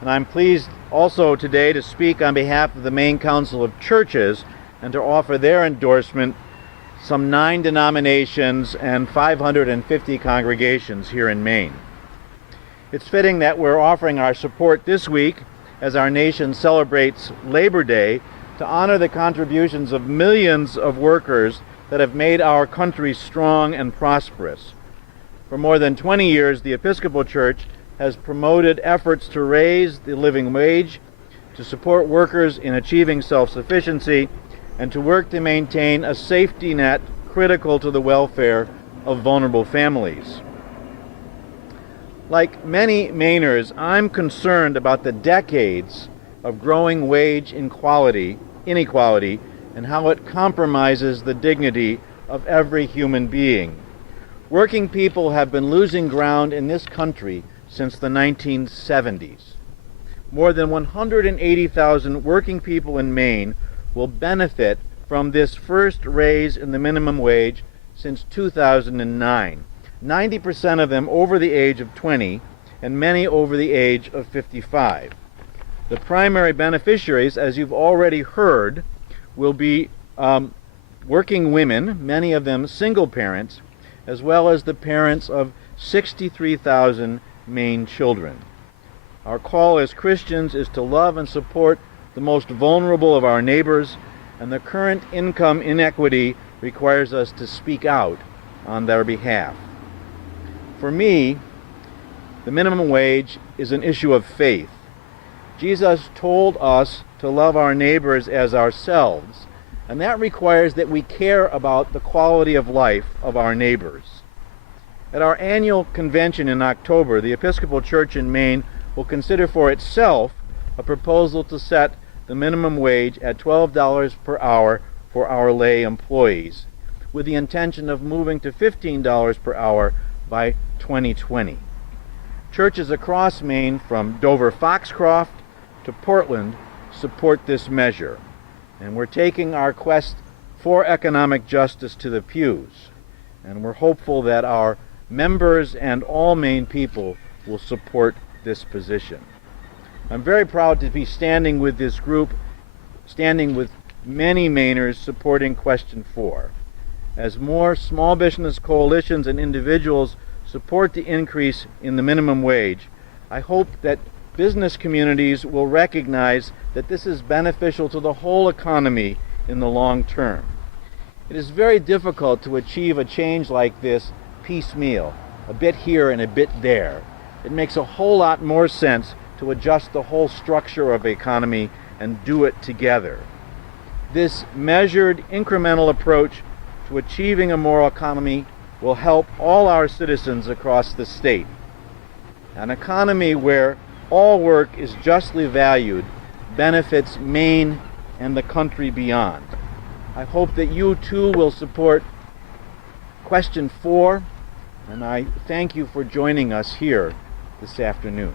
And I'm pleased also today to speak on behalf of the Maine Council of Churches and to offer their endorsement some 9 denominations and 550 congregations here in Maine. It's fitting that we're offering our support this week as our nation celebrates Labor Day to honor the contributions of millions of workers that have made our country strong and prosperous. For more than 20 years, the Episcopal Church has promoted efforts to raise the living wage, to support workers in achieving self-sufficiency, and to work to maintain a safety net critical to the welfare of vulnerable families. Like many Mainers, I'm concerned about the decades of growing wage inequality, and how it compromises the dignity of every human being. Working people have been losing ground in this country since the 1970s. More than 180,000 working people in Maine will benefit from this first raise in the minimum wage since 2009. 90% of them over the age of 20 and many over the age of 55. The primary beneficiaries, as you've already heard, will be working women, many of them single parents, as well as the parents of 63,000 Maine children. Our call as Christians is to love and support the most vulnerable of our neighbors, and the current income inequity requires us to speak out on their behalf. For me, the minimum wage is an issue of faith. Jesus told us to love our neighbors as ourselves, and that requires that we care about the quality of life of our neighbors. At our annual convention in October, the Episcopal Church in Maine will consider for itself a proposal to set the minimum wage at $12 per hour for our lay employees, with the intention of moving to $15 per hour by 2020. Churches across Maine, from Dover-Foxcroft to Portland, support this measure, and we're taking our quest for economic justice to the pews, and we're hopeful that our members and all Maine people will support this position. I'm very proud to be standing with this group, standing with many Mainers supporting Question 4. As more small business coalitions and individuals support the increase in the minimum wage, I hope that business communities will recognize that this is beneficial to the whole economy in the long term. It is very difficult to achieve a change like this piecemeal, a bit here and a bit there. It makes a whole lot more sense to adjust the whole structure of the economy and do it together. This measured, incremental approach to achieving a moral economy will help all our citizens across the state. An economy where all work is justly valued benefits Maine and the country beyond. I hope that you too will support Question 4, and I thank you for joining us here this afternoon.